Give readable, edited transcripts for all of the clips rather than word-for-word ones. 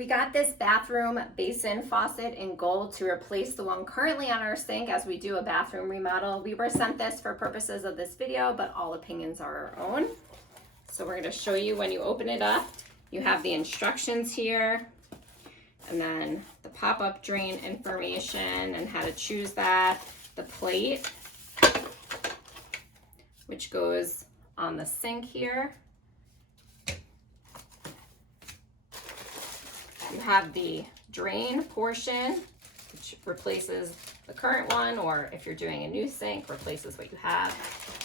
We got this bathroom basin faucet in gold to replace the one currently on our sink as we do a bathroom remodel. We were sent this for purposes of this video, but all opinions are our own. So we're going to show you when you open it up. You have the instructions here, and then the pop-up drain information and how to choose that, the plate, which goes on the sink here. You have the drain portion, which replaces the current one, or if you're doing a new sink, replaces what you have.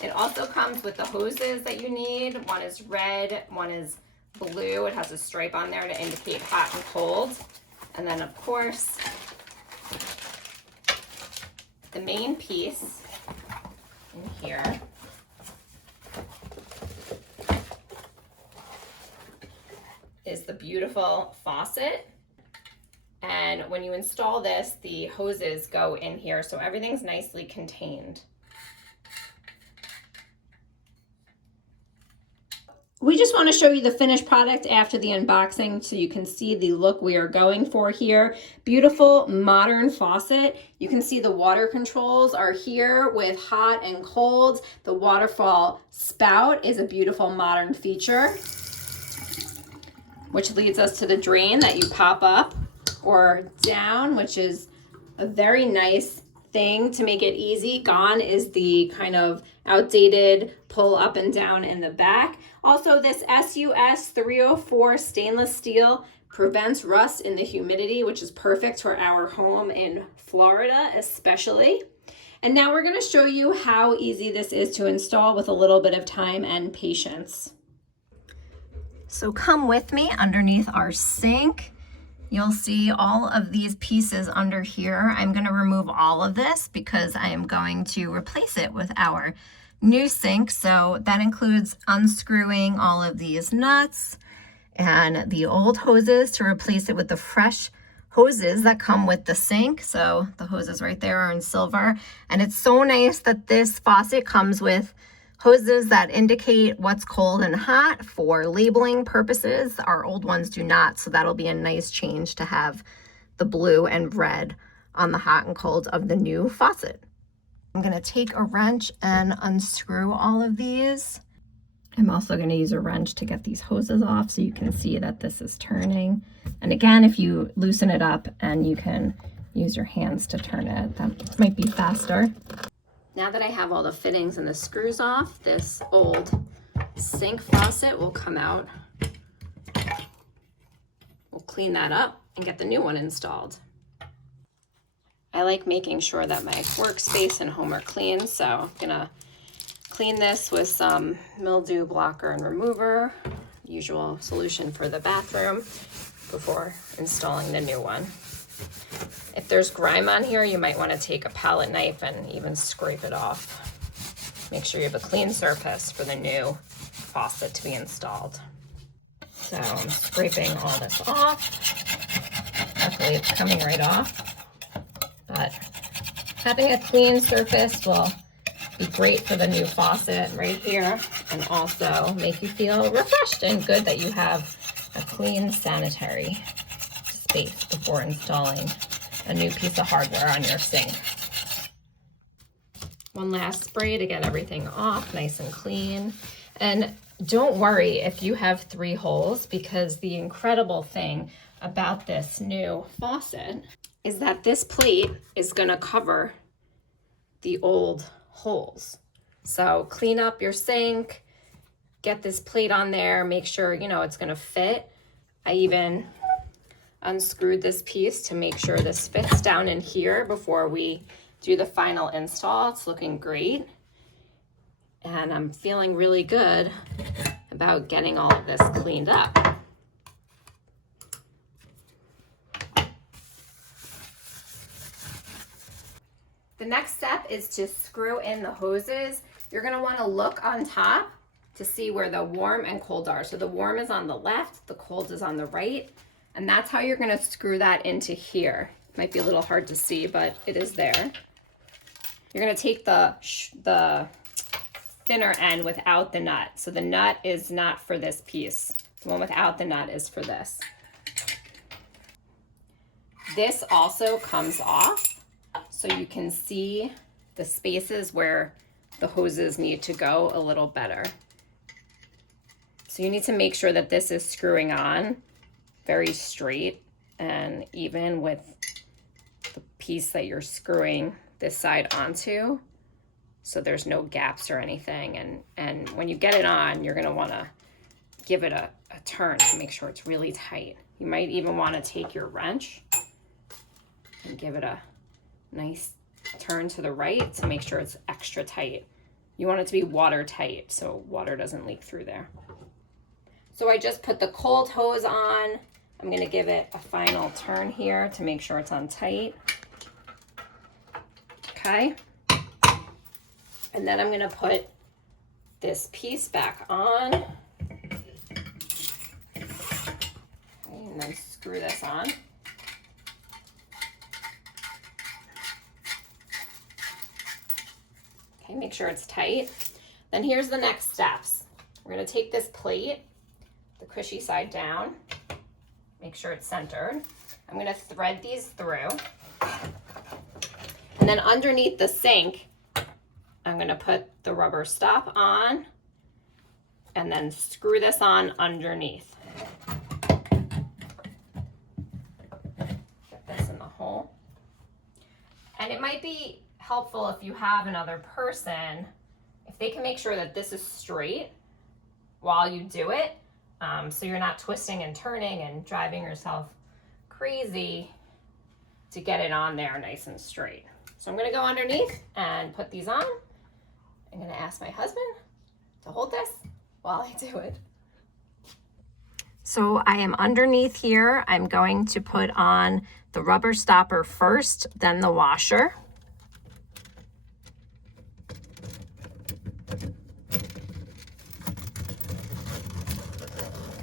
It also comes with the hoses that you need. One is red, one is blue. It has a stripe on there to indicate hot and cold. And then of course, the main piece in here is the beautiful faucet. And when you install this, the hoses go in here, so everything's nicely contained. We just want to show you the finished product after the unboxing so you can see the look we are going for here. Beautiful modern faucet. You can see the water controls are here with hot and cold. The waterfall spout is a beautiful modern feature, which leads us to the drain that you pop up or down, which is a very nice thing to make it easy. Gone is the kind of outdated pull up and down in the back. Also, this SUS 304 stainless steel prevents rust in the humidity, which is perfect for our home in Florida especially. And now we're going to show you how easy this is to install with a little bit of time and patience. So come with me underneath our sink. You'll see all of these pieces under here. I'm going to remove all of this because I am going to replace it with our new sink. So that includes unscrewing all of these nuts and the old hoses to replace it with the fresh hoses that come with the sink. So the hoses right there are in silver. And it's so nice that this faucet comes with hoses that indicate what's cold and hot for labeling purposes. Our old ones do not, so that'll be a nice change to have the blue and red on the hot and cold of the new faucet. I'm going to take a wrench and unscrew all of these. I'm also going to use a wrench to get these hoses off so you can see that this is turning. And again, if you loosen it up and you can use your hands to turn it, that might be faster. Now that I have all the fittings and the screws off, this old sink faucet will come out. We'll clean that up and get the new one installed. I like making sure that my workspace and home are clean, so I'm gonna clean this with some mildew blocker and remover, usual solution for the bathroom, before installing the new one. If there's grime on here, you might want to take a palette knife and even scrape it off. Make sure you have a clean surface for the new faucet to be installed. So I'm scraping all this off. Luckily it's coming right off, but having a clean surface will be great for the new faucet right here, and also make you feel refreshed and good that you have a clean sanitary space before installing a new piece of hardware on your sink. One last spray to get everything off nice and clean. And don't worry if you have 3 holes, because the incredible thing about this new faucet is that this plate is going to cover the old holes. So clean up your sink, get this plate on there, make sure it's going to fit. I even unscrewed this piece to make sure this fits down in here before we do the final install. It's looking great, and I'm feeling really good about getting all of this cleaned up. The next step is to screw in the hoses. You're going to want to look on top to see where the warm and cold are. So the warm is on the left, the cold is on the right. And that's how you're going to screw that into here. Might be a little hard to see, but it is there. You're going to take the thinner end without the nut. So the nut is not for this piece. The one without the nut is for this. This also comes off, so you can see the spaces where the hoses need to go a little better. So you need to make sure that this is screwing on very straight and even with the piece that you're screwing this side onto, so there's no gaps or anything. And when you get it on, you're gonna wanna give it a turn to make sure it's really tight. You might even wanna take your wrench and give it a nice turn to the right to make sure it's extra tight. You want it to be watertight so water doesn't leak through there. So I just put the cold hose on. I'm gonna give it a final turn here to make sure it's on tight. Okay. And then I'm gonna put this piece back on. Okay, and then screw this on. Okay, make sure it's tight. Then here's the next steps. We're gonna take this plate, the cushy side down, make sure it's centered. I'm gonna thread these through. And then underneath the sink, I'm gonna put the rubber stop on and then screw this on underneath. Get this in the hole. And it might be helpful if you have another person, if they can make sure that this is straight while you do it, so you're not twisting and turning and driving yourself crazy to get it on there nice and straight. So I'm gonna go underneath and put these on. I'm gonna ask my husband to hold this while I do it. So I am underneath here. I'm going to put on the rubber stopper first, then the washer.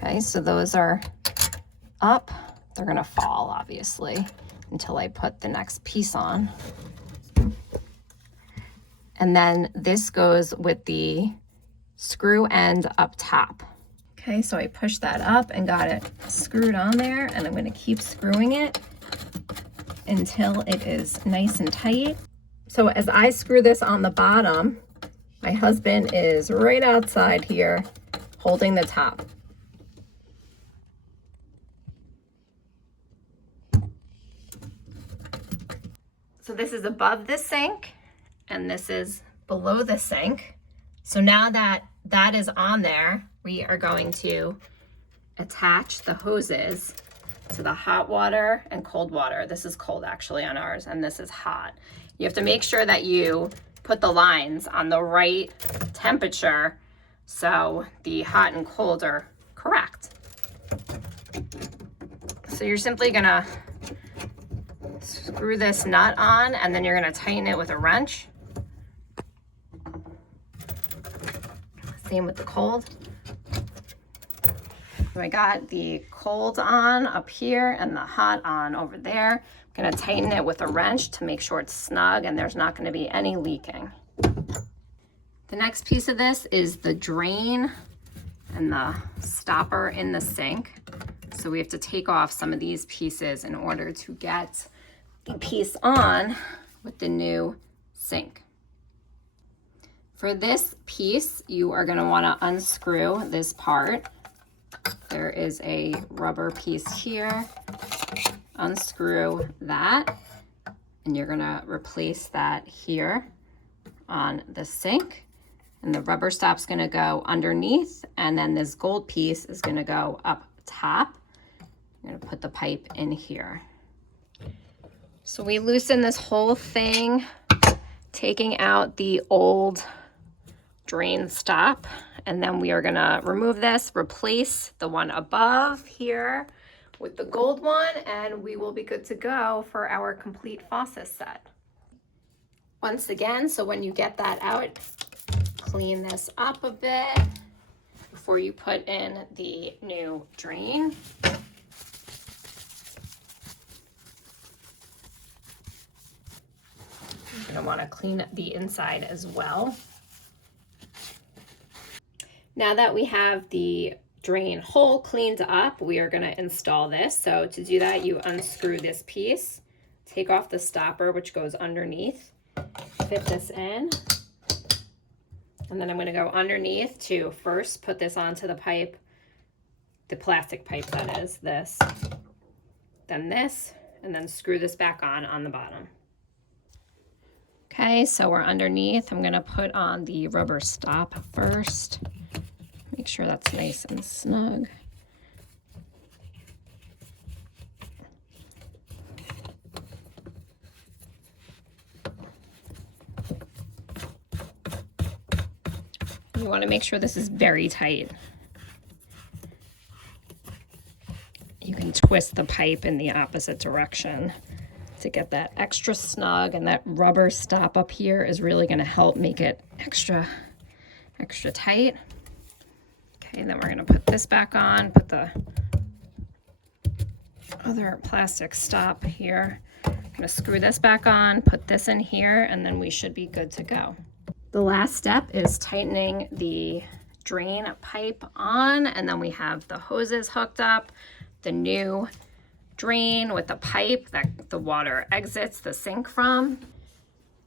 Okay, so those are up. They're gonna fall, obviously, until I put the next piece on. And then this goes with the screw end up top. Okay, so I pushed that up and got it screwed on there, and I'm gonna keep screwing it until it is nice and tight. So as I screw this on the bottom, my husband is right outside here holding the top. So this is above the sink and this is below the sink. So now that that is on there, we are going to attach the hoses to the hot water and cold water. This is cold actually on ours, and this is hot. You have to make sure that you put the lines on the right temperature so the hot and cold are correct. So you're simply gonna screw this nut on, and then you're gonna tighten it with a wrench. Same with the cold. So I got the cold on up here and the hot on over there. I'm gonna tighten it with a wrench to make sure it's snug and there's not gonna be any leaking. The next piece of this is the drain and the stopper in the sink. So we have to take off some of these pieces in order to get the piece on with the new sink. For this piece, you are going to want to unscrew this part. There is a rubber piece here. Unscrew that, and you're going to replace that here on the sink. And the rubber stop's going to go underneath, and then this gold piece is going to go up top. I'm going to put the pipe in here. So we loosen this whole thing, taking out the old drain stop, and then we are gonna remove this, replace the one above here with the gold one, and we will be good to go for our complete faucet set. Once again, so when you get that out, clean this up a bit before you put in the new drain. You're gonna wanna clean the inside as well. Now that we have the drain hole cleaned up, we are going to install this. So to do that, you unscrew this piece, take off the stopper, which goes underneath, fit this in, and then I'm going to go underneath to first put this onto the pipe, the plastic pipe that is, this, then this, and then screw this back on the bottom. Okay, so we're underneath. I'm going to put on the rubber stop first. Make sure that's nice and snug. You want to make sure this is very tight. You can twist the pipe in the opposite direction to get that extra snug, and that rubber stop up here is really going to help make it extra tight. Okay, then we're going to put this back on, put the other plastic stop here. I'm going to screw this back on, put this in here, and then we should be good to go. The last step is tightening the drain pipe on, and then we have the hoses hooked up, the new drain with the pipe that the water exits the sink from.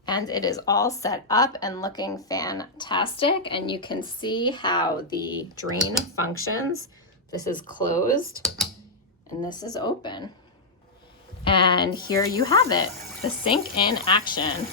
And it is all set up and looking fantastic. And you can see how the drain functions. This is closed and this is open. And here you have it, the sink in action.